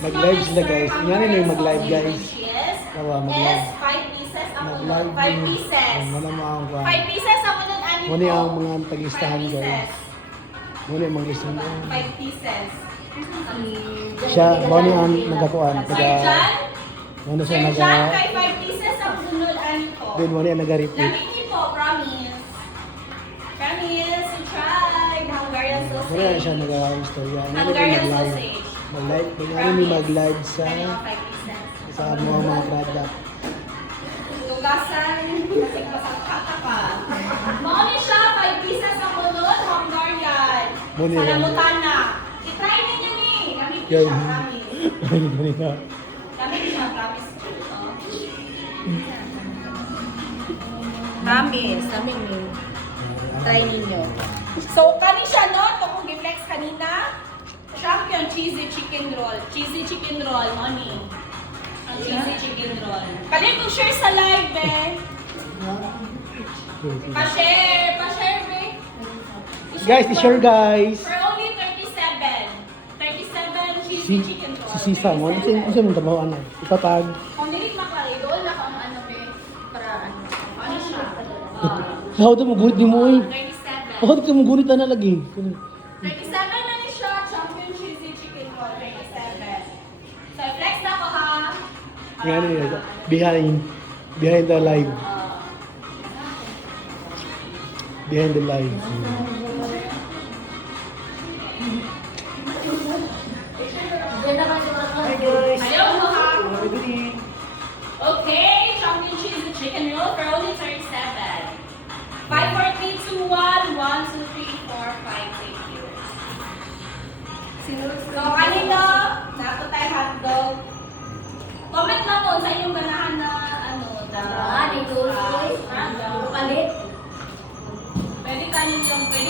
Mag-live sila guys. Yan na yung mag-live guys. Kawa Yes, mag-live. 5 pieces ako Mag-live. nun. 5 pieces. Wala mo ang 5 pieces ako nun, ani po. Muna ang mga tagistahan 5 guys. pieces. Muna yung mga listahan. 5 pieces. Siya, muna ang nagakuan. Sir John? Muna siya Sir naga... John, kay 5 pieces ako nun, ani po. Then muna yung nag-repeat. Lamini po, promise. Promise, you tried. Hungarian Muna sausage. siya nag-istorya. Hungarian sausage. Mag-live. Kaya ni mag-live sa Ano, 5 pieces. sa mga product. Lugasan, kasi masagkata ka. Mami siya, 5 pieces ako nun, Hungarian. Muna Sa yan. Lamutana. I-try ninyo ni. Gamit Yan. siya, promise. Ganito. Gamit siya, promise. Promise, kami ni. Try ninyo. So, kani siya no, ito kong giflex kanina. Champion cheesy chicken roll. Cheesy chicken roll, money. Ang cheesy chicken roll. Pwede kong share sa live, eh. Pa-share, be. Guys, i-share guys. For only 37. 37 cheesy Si chicken roll. Sisa mo. Kasi mong trabaho ano. Ipapag. Kung dilit maklari, doon na kung ano, be. Para ano. Ano siya? How to mo gunit di mo eh. 37. How to mo gunit na lagi. 37 na ni siya, champion cheesy chicken roll, 37. So, flex na ko ha. Yan yun. Behind the live. Behind the live. Hi guys. Ayaw mo ha. Okay, champion cheesy chicken roll for only 37. 5, 4, 3, 2, 1. 1, 2, 3, 4, 5. Thank you. So, kanina, nato tayo hotdog. Comment na po sa inyong ganahan na ano, Palit. Pwede kanin yung, pwede